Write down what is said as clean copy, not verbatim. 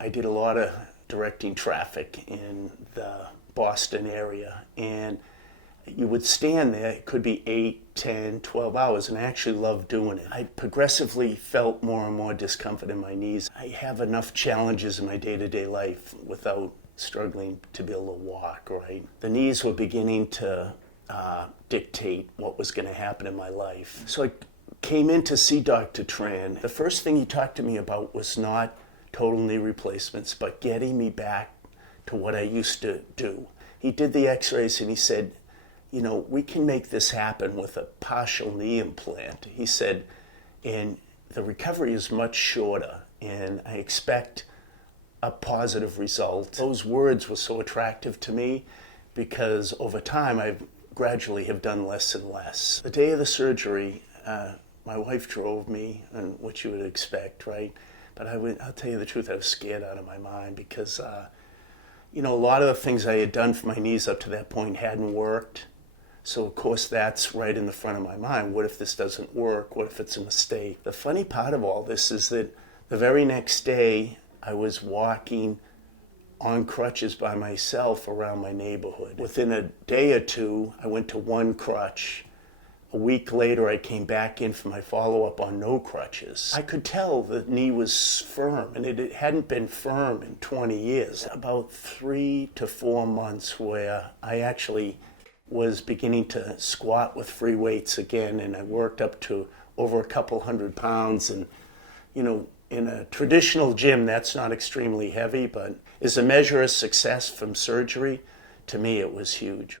I did a lot of directing traffic in the Boston area, and you would stand there, it could be 8, 10, 12 hours, and I actually loved doing it. I progressively felt more and more discomfort in my knees. I have enough challenges in my day-to-day life without struggling to be able to walk, right? The knees were beginning to dictate what was going to happen in my life. So I came in to see Dr. Tran. The first thing he talked to me about was not total knee replacements, but getting me back to what I used to do. He did the x-rays and he said, you know, we can make this happen with a partial knee implant. He said, and the recovery is much shorter, and I expect a positive result. Those words were so attractive to me because over time I gradually have done less and less. The day of the surgery, my wife drove me, and what you would expect, right? But I'll tell you the truth, I was scared out of my mind because, you know, a lot of the things I had done for my knees up to that point hadn't worked. So, of course, that's right in the front of my mind. What if this doesn't work? What if it's a mistake? The funny part of all this is that the very next day, I was walking on crutches by myself around my neighborhood. Within a day or two, I went to one crutch. A week later, I came back in for my follow-up on no crutches. I could tell the knee was firm, and it hadn't been firm in 20 years. About 3 to 4 months where I actually was beginning to squat with free weights again, and I worked up to over a couple 100 pounds. And, you know, in a traditional gym, that's not extremely heavy, but as a measure of success from surgery, to me, it was huge.